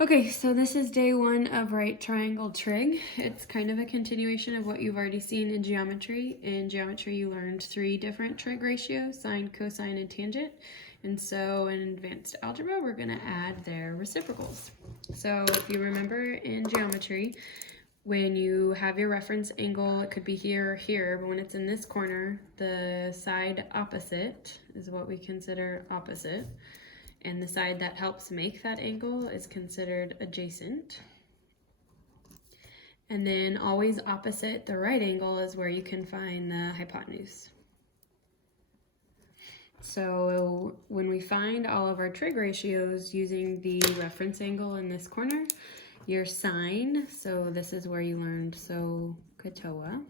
Okay, so this is day one of right triangle trig. It's kind of a continuation of what you've already seen in geometry. In geometry, you learned 3 different trig ratios, sine, cosine, and tangent. And so in advanced algebra, we're gonna add their reciprocals. So if you remember in geometry, when you have your reference angle, it could be here or here, but when it's in this corner, the side opposite is what we consider opposite. And the side that helps make that angle is considered adjacent. And then always opposite the right angle is where you can find the hypotenuse. So when we find all of our trig ratios using the reference angle in this corner, your sine, so this is where you learned SOHCAHTOA,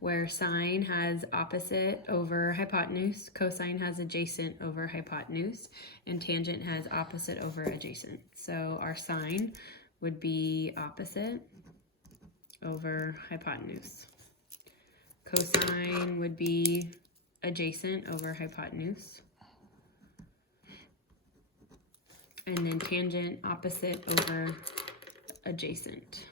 where sine has opposite over hypotenuse, cosine has adjacent over hypotenuse, and tangent has opposite over adjacent. So our sine would be opposite over hypotenuse. Cosine would be adjacent over hypotenuse. And then tangent opposite over adjacent.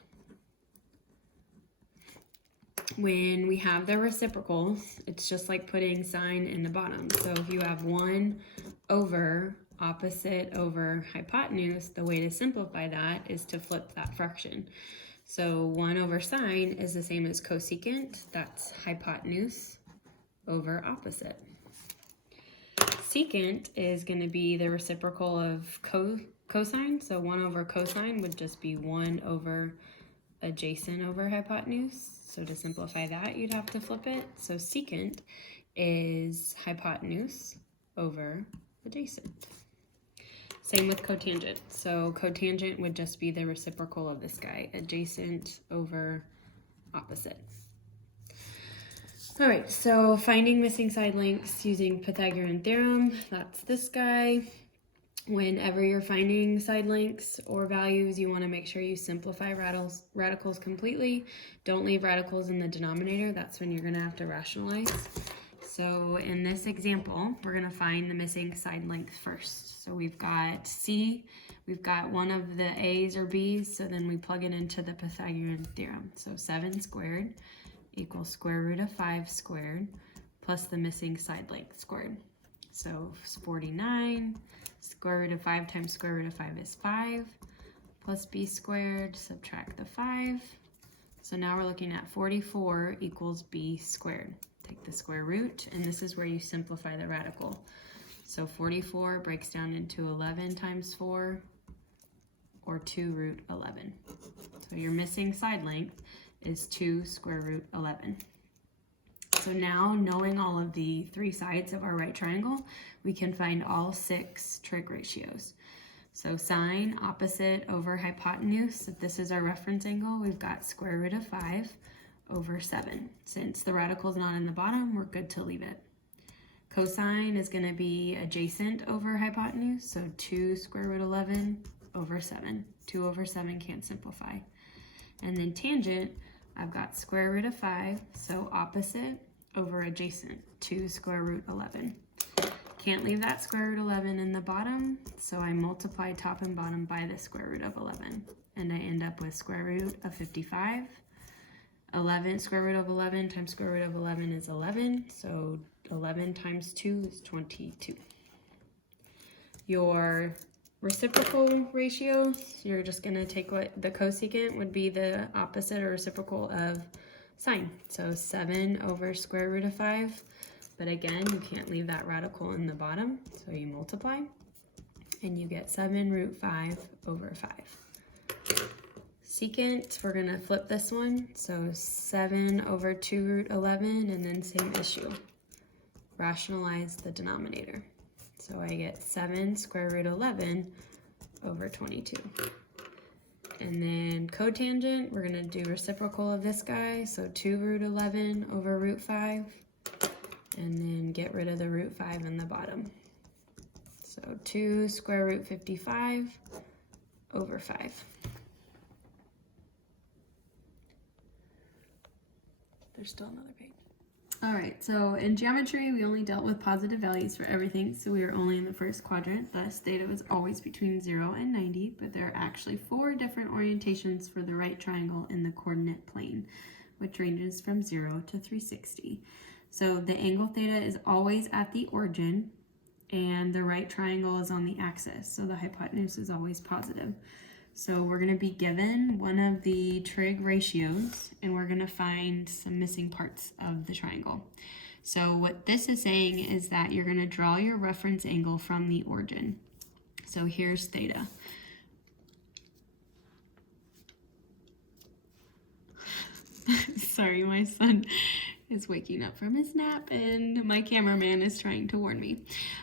When we have the reciprocals, it's just like putting sine in the bottom. So if you have 1 over opposite over hypotenuse, the way to simplify that is to flip that fraction. So 1 over sine is the same as cosecant, that's hypotenuse over opposite. Secant is going to be the reciprocal of cosine, so 1 over cosine would just be 1 over adjacent over hypotenuse. So to simplify that, you'd have to flip it. So secant is hypotenuse over adjacent. Same with cotangent. So cotangent would just be the reciprocal of this guy, adjacent over opposite. All right, so finding missing side lengths using Pythagorean theorem, that's this guy. Whenever you're finding side lengths or values, you want to make sure you simplify radicals completely. Don't leave radicals in the denominator. That's when you're going to have to rationalize. So in this example, we're going to find the missing side length first. So we've got C, we've got one of the A's or B's, so then we plug it into the Pythagorean theorem. So 7 squared equals square root of 5 squared plus the missing side length squared. So it's 49. Square root of 5 times square root of 5 is 5, plus b squared, subtract the 5. So now we're looking at 44 equals b squared. Take the square root, and this is where you simplify the radical. So 44 breaks down into 11 times 4, or 2 root 11. So your missing side length is 2 square root 11. So now, knowing all of the 3 sides of our right triangle, we can find all 6 trig ratios. So sine opposite over hypotenuse, if this is our reference angle, we've got square root of 5 over 7. Since the radical is not in the bottom, we're good to leave it. Cosine is going to be adjacent over hypotenuse, so 2 square root 11 over 7. 2 over 7 can't simplify. And then tangent, I've got square root of 5, so opposite over adjacent, 2 square root 11. Can't leave that square root 11 in the bottom, so I multiply top and bottom by the square root of 11. And I end up with square root of 55. 11, square root of 11 times square root of 11 is 11, so 11 times 2 is 22. Your reciprocal ratio, you're just going to take what the cosecant would be the opposite or reciprocal of sine. So 7 over square root of 5. But again, you can't leave that radical in the bottom, so you multiply. And you get 7 root 5 over 5. Secant, we're going to flip this one. So 7 over 2 root 11, and then same issue. Rationalize the denominator. So I get 7 square root 11 over 22. And then cotangent, we're going to do reciprocal of this guy. So 2 root 11 over root 5. And then get rid of the root 5 in the bottom. So 2 square root 55 over 5. There's still another page. All right, so in geometry, we only dealt with positive values for everything, so we were only in the first quadrant. Thus, theta was always between 0 and 90, but there are actually 4 different orientations for the right triangle in the coordinate plane, which ranges from 0 to 360. So the angle theta is always at the origin, and the right triangle is on the axis, so the hypotenuse is always positive. So we're going to be given one of the trig ratios, and we're going to find some missing parts of the triangle. So what this is saying is that you're going to draw your reference angle from the origin. So here's theta. Sorry, my son is waking up from his nap and my cameraman is trying to warn me.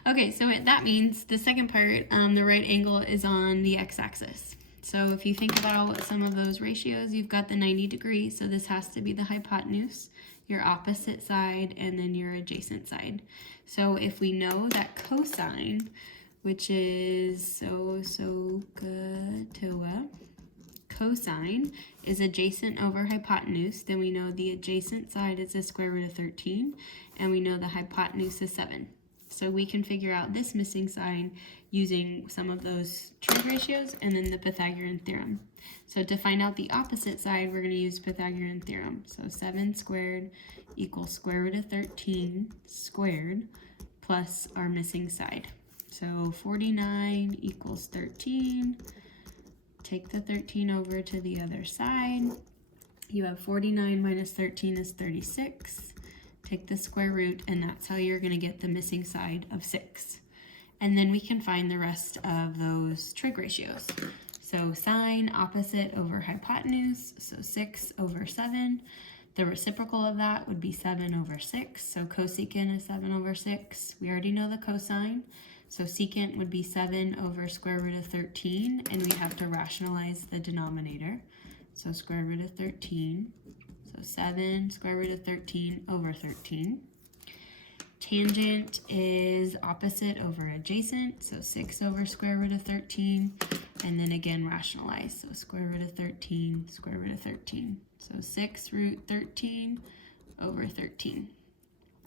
Okay, so that means the second part, the right angle is on the x-axis. So if you think about some of those ratios, you've got the 90 degrees, so this has to be the hypotenuse, your opposite side, and then your adjacent side. So if we know that cosine, which is cosine is adjacent over hypotenuse, then we know the adjacent side is the square root of 13, and we know the hypotenuse is 7. So we can figure out this missing side using some of those trig ratios and then the Pythagorean theorem. So to find out the opposite side, we're going to use Pythagorean theorem. So 7 squared equals square root of 13 squared plus our missing side. So 49 equals 13. Take the 13 over to the other side. You have 49 minus 13 is 36. Take the square root, and that's how you're going to get the missing side of 6. And then we can find the rest of those trig ratios. So sine opposite over hypotenuse, so 6 over 7. The reciprocal of that would be 7 over 6. So cosecant is 7 over 6. We already know the cosine. So secant would be 7 over square root of 13, and we have to rationalize the denominator. So square root of 13. So 7 square root of 13 over 13. Tangent is opposite over adjacent, so 6 over square root of 13, and then again rationalize, so square root of 13, square root of 13. So 6 root 13 over 13.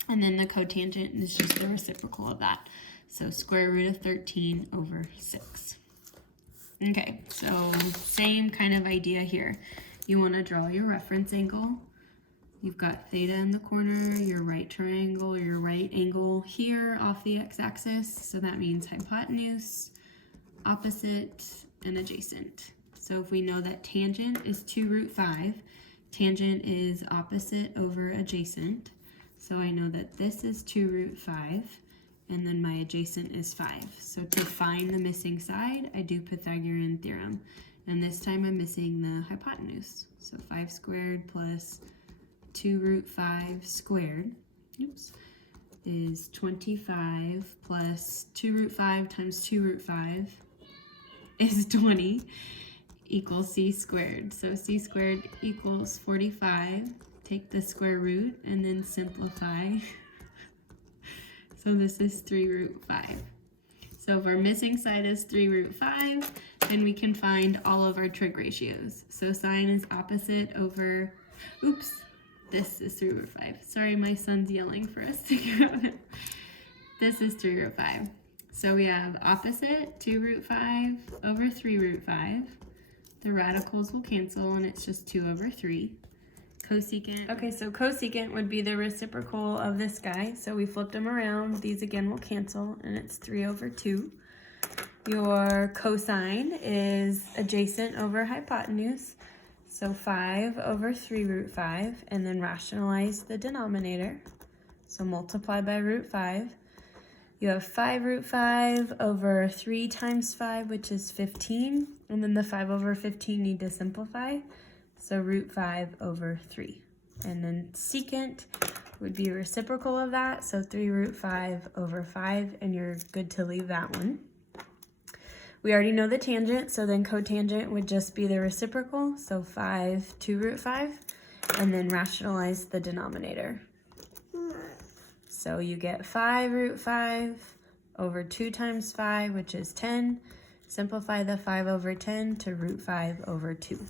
And then the cotangent is just the reciprocal of that, so square root of 13 over 6. Okay, so same kind of idea here. You want to draw your reference angle. You've got theta in the corner, your right triangle, your right angle here off the x-axis. So that means hypotenuse, opposite, and adjacent. So if we know that tangent is 2 root 5, tangent is opposite over adjacent. So I know that this is 2 root 5, and then my adjacent is 5. So to find the missing side, I do Pythagorean theorem. And this time I'm missing the hypotenuse. So 5 squared plus 2 root 5 squared, is 25 plus 2 root 5 times 2 root 5 is 20 equals c squared. So c squared equals 45. Take the square root and then simplify. So this is 3 root 5. So if our missing side is 3 root 5, then we can find all of our trig ratios. So sine is opposite over, this is 3 root 5. Sorry, my son's yelling for us to grab it. This is 3 root 5. So we have opposite 2 root 5 over 3 root 5. The radicals will cancel and it's just 2 over 3. Cosecant. Okay, so cosecant would be the reciprocal of this guy. So we flipped them around. These again will cancel and it's 3 over 2. Your cosine is adjacent over hypotenuse. So 5 over 3 root 5, and then rationalize the denominator. So multiply by root 5. You have 5 root 5 over 3 times 5, which is 15. And then the 5 over 15 need to simplify. So root 5 over 3. And then secant would be a reciprocal of that. So 3 root 5 over 5, and you're good to leave that one. We already know the tangent, so then cotangent would just be the reciprocal. So 5, 2 root 5, and then rationalize the denominator. So you get 5 root 5 over 2 times 5, which is 10. Simplify the 5 over 10 to root 5 over 2.